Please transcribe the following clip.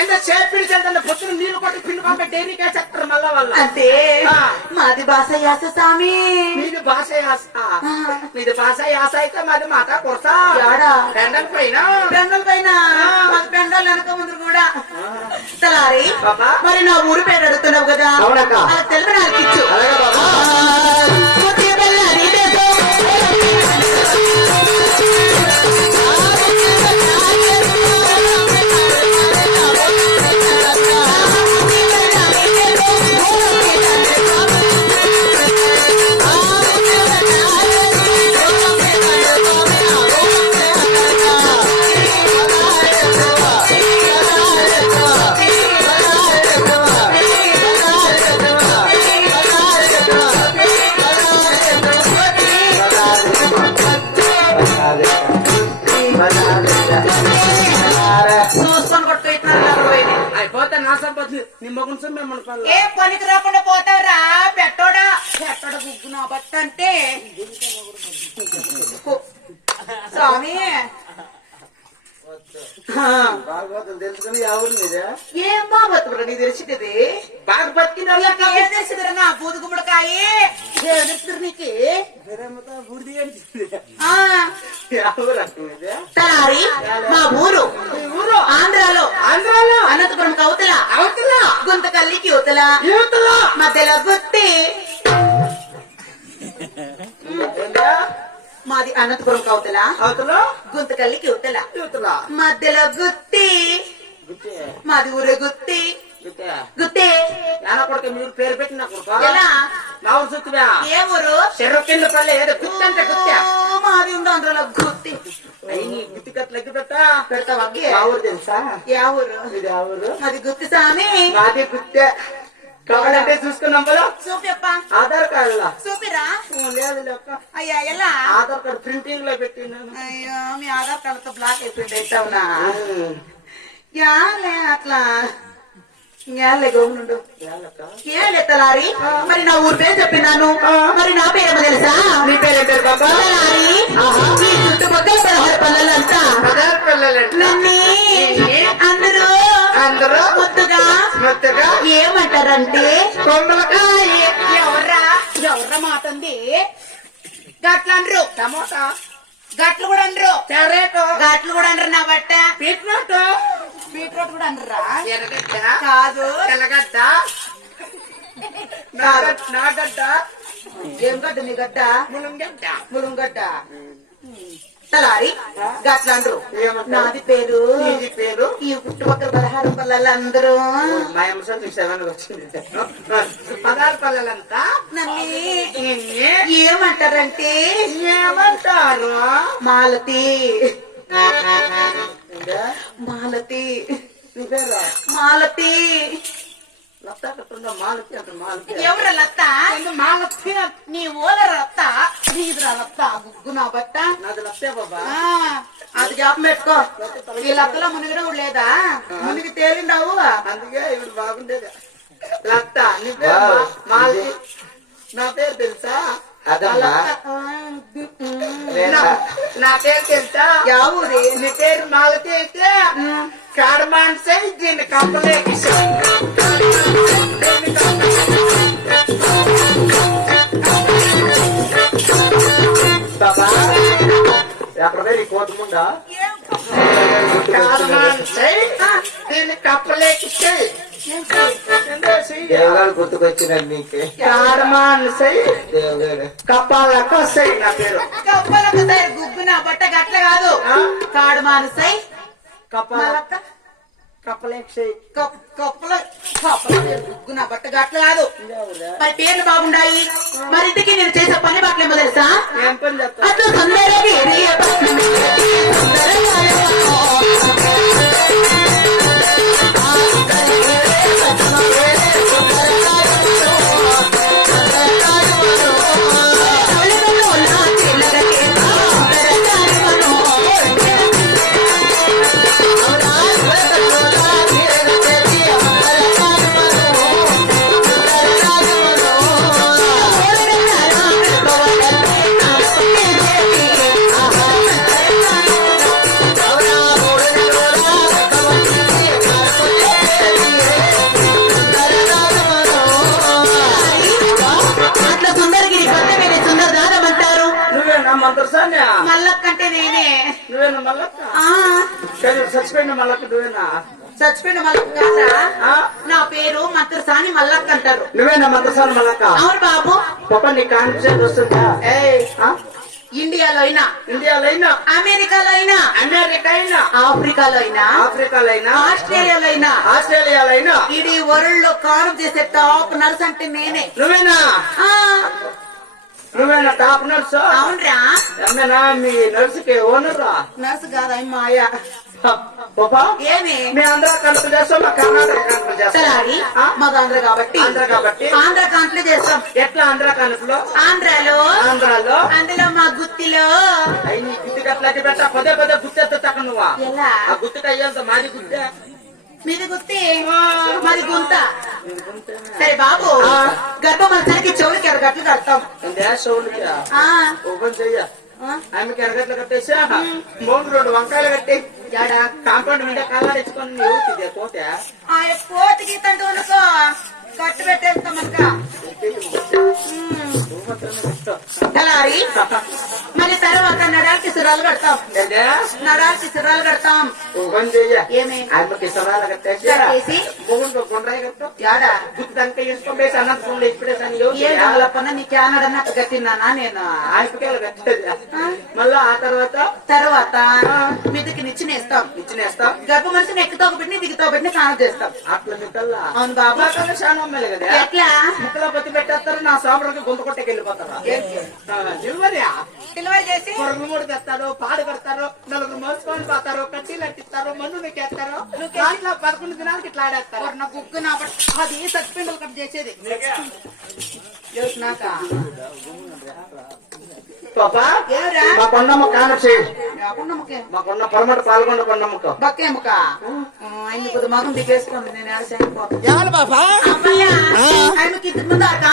ఎంత చేపి పొద్దున నీళ్లు కొట్టి పిండి పంపే డైరీకే చెప్తారు మళ్ళా వల్ల అంటే మాది భాష యాస స్వామి. మీది భాష యాస, మీది భాష యాస అయితే మాది మాట కొరసా పెండల పైన మాది పెండాలు వెనక ముందు కూడా తలారి. మరి నా ఊరు పేరు అడుగుతున్నావు కదా, తెలుగు నాకు ఇచ్చు. ఏ పనికి రాకుండా పోతావురా పెట్టోడా. పెట్టోడ గుగ్గు నా బట్ట అంటే స్వామి తెలుసుకుని ఎవరు మీద ఏం బాబతురా నీ తెలిసింది. బాగా బతికిన ఏం తెలిసిందిరా నా బూదు గుమ్మడికాయ తెలుస్తుంది నీకు. తలారి మా ఊరు ఆంధ్రాలో అనంతపురం అవతల గుంతకల్లికి యువతల మధ్యలో గుత్తి. మాది అనంతపురం అవతల గుంతకల్లికి యువతల మధ్యలో గుత్తి. మాది ఊరే గుత్తి. గుత్తే కొడుకు మీరు పేరు పెట్టిన ఎలా మా ఊరు చుట్టువా. ఏ ఊరు? చెర్రకిందపల్లి ఏదో గుత్తి అంటే గుత్తి. మాది ఉంది అందులో గుత్తి. గుత్తి కట్టు లెక్క పెడతావా? ఊరు తెలుసా? యా ఊరు? అది గుత్తి సామి. మాది గుత్తే. కావాలంటే చూసుకున్నాం కదా. చూపిప్ప ఆధార్ కార్డు చూపిరా. లేదు లెక్క. అయ్యా ఎలా? ఆధార్ కార్డు ప్రింటింగ్ లో పెట్టినాను. అయ్యో మీ ఆధార్ కార్డుతో బ్లాక్ అయిపోయింది అవునా? యాలే అట్లా యాలే గౌనుండు ఏలే తలారి. మరి నా ఊరు పేరు చెప్పినాను, మరి నా పేరేమో తెలుసా? నీ పేరు పేరు బాబా తలారి. ఈ చుట్టుపక్కల 16 పల్లెలంతా నన్ను అందరూ ముద్దుగా ఏమంటారంటే కొమ్మలకాయ. ఎవర్రా మాటంది గట్లు అనరు. టమోటా గట్లు కూడా అనరు. చెరేటో గట్లు కూడా అనరు. నా బట్ట బీట్రూట్ కూడా అనరా? ఎర్రగడ్డ కాదు తెల్లగడ్డ నాగడ్డ. ఏం గడ్డ నీ గడ్డ? ములుంగడ్డ. తలారి గట్ల అనరు. నాది పేరు ఈ చుట్టుపక్కల 16 పల్లెలందరూ 16 పల్లెలంతా నన్ను ఏమంటారంటే ఏమంటారు? మాలతి. ఎవరు లత్త? మాలతి నీ ఓల రత్త నీదిరా లత్త గుగ్గు నా బట్ట. నాది లత్తే బాబా. అది జ్ఞాపం పెట్టుకో. ఈ లత్తలో మునిగిన లేదా? మునిగి తేలిండావు. అందుకే ఇప్పుడు బాగుండేది. లత్త నీ పేరు మాలతి. నా పేరు తెలుసా? నా పేరు తెలుసా? యావూరి? నీ పేరు మాలతి అయితే కాడమాన్సై దీన్ని కంపలేకి ఎక్కడ కోతముండా కాడమాన్సై దీన్ని కప్పలేకిస్తే దేవగాడు గుర్తుకొచ్చినాడు నీకే. కప్పాలకు వస్తాయి. నా పేరు కప్పలకు గుగ్గు నా బట్ట గట్ల కాదు. కాడు మానసై కప్పలేక్షయ్ కప్పల గుగ్గు నా బట్ట గట్ల కాదు. మరి పేర్లు బాగుండాయి. మరి ఇంటికి నేను చేసే పని బాట్లేమో తెలుసా? ఏం పని చెప్తా? అట్లా చచ్చిపోయిన మల్లక్క చచ్చిపోయిన మల్లక్క నువ్వేనా చచ్చిపోయిన మల్లక్క కాదా? నా పేరు మంత్రసాని మల్లక్క అంటారు. నువ్వేనా మంత్రసాని మల్లక్క? అవును బాబు. పాప నీ కాన్ఫిడెన్స్ వస్తుందా? ఇండియాలో అయినా, ఇండియాలో అయినా, అమెరికాలో అయినా, అమెరికా అయినా, ఆఫ్రికాలో అయినా, ఆఫ్రికాలో అయినా, ఆస్ట్రేలియాలో అయినా, ఆస్ట్రేలియాలో అయినా, ఇది వరల్డ్ లో కారు చేసే టాప్ నర్స్ అంటే నేనే. నువ్వేనా? నువ్వేనా టాప్ నర్సు? అవునరా. అమ్మేనా మీ నర్సుకి ఓనర్రా? నర్సు కాదా మాయా. పాపా ఏమి మీ ఆంధ్ర కంట్రోల్ చేస్తాం, మా కర్ణాటక కంట్రోల్ చేస్తాం. మాది ఆంధ్ర కాబట్టి ఆంధ్ర కాంట్లు చేస్తాం. ఎట్లా ఆంధ్ర కంట్లో? ఆంధ్రాలో అందులో మా గుత్తిలో అయ్యి గుత్తికి అట్లా పెట్ట పదే పదే గుర్తెత్త తక్క నువ్వా? ఎలా ఆ గుత్తికి అయ్యేంత మాది గుర్తే మీది గుత్తి మాది గుంత. సరే బాబు, గర్భమలసానికి చెవులకి ఎరగట్లు కడతాం. చెవులకి ఓపెన్ చెయ్య. ఆమెకి ఎరగట్లు కట్టేసా 2 వంకాయలు కట్టి కాంపౌండ్ మీద కల్లాడించుకొని ఊరికిదే పోతే కోతి గీతంటూ అనుకో కట్టు పెట్టేస్తాం మనక. తలారి మరి తర్వాత నడాలకి సురాలు కడతాం. నడాలకి సురాలు కడతాం. ఓపెన్ చెయ్య. ఏమి ఆమెకి సురాలు కట్టేసి గుండ్రాయి కట్టు. యాడా గుర్తంతా వేసుకోబేసి అన్నప్పుడు ఇప్పుడేసాను ఏపన్న నీ క్యానడన్నట్టు కట్టినానా నేను? ఆపికాయలు కట్టేది. మళ్ళా ఆ తర్వాత మీదకి నిచ్చినేస్తాం. ఇచ్చినేస్తాం. గర్భ మనిషిని ఎక్కుతో పెట్టిన దిగుతో పెట్టిన స్నానం చేస్తాం. అట్లా మిక్కల్లా అవును బాబా. చాలా అమ్మాయి కదా ఎట్లా ముక్కలో పత్తి పెట్టేస్తారు, నా సాంబ్రాకి గొంతు కొట్టకి వెళ్ళిపోతారా? డెలివరీ చేసి పొరుగులు మూడు తెస్తారు, పాడు కడతారు, 4 మోసుకొని పోతారు, కట్టీలు అట్టిస్తారు, మందు నెక్కేస్తారు, 11 దినాలకి ఇట్లా ఆడేస్తారు. నా బుక్ నా అది సస్పెండ్ కట్ చేసేది నాక. పాపా ఏరా మా కొండమ్మ కానప్ చేయి. మా కొండ పొరమట పాల్గొండ కొండమ్మకు బక్కేముక ఆయన కొద్ది మగం దిగేసుకోండి. నేను ఆడ చేయకపోతాను. ఆయనకి ముందు